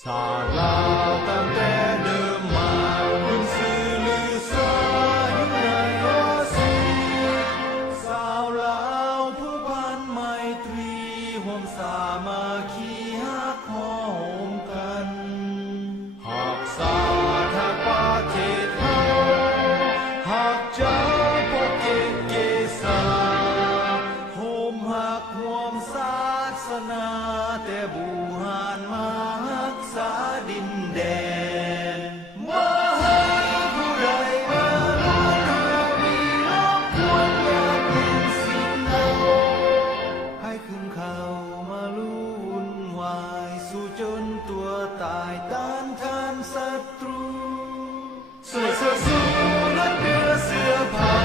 ศาสลาตั้งแต่เดิมมาคุณสื่อลือสายอยู่ในอาซีสาวลาวผู้พันไมตรีห่วมสามัคคีฮักหอมกันหากสาทาประเทศเฮาหากเจ้าพวกเกตเกษาโฮมหักห่วมศาสนาแต่บูหานมารักษาดินแดนมาให้ผู้ใดมาล้วนหามีรบกวนอยากเห็นสิ่งเอาให้ขึ้นเขามาลุ้นวายสู้จนตัวตายต้านทานศัตรูสู้สู้สู้นักเรือเสือเผ่า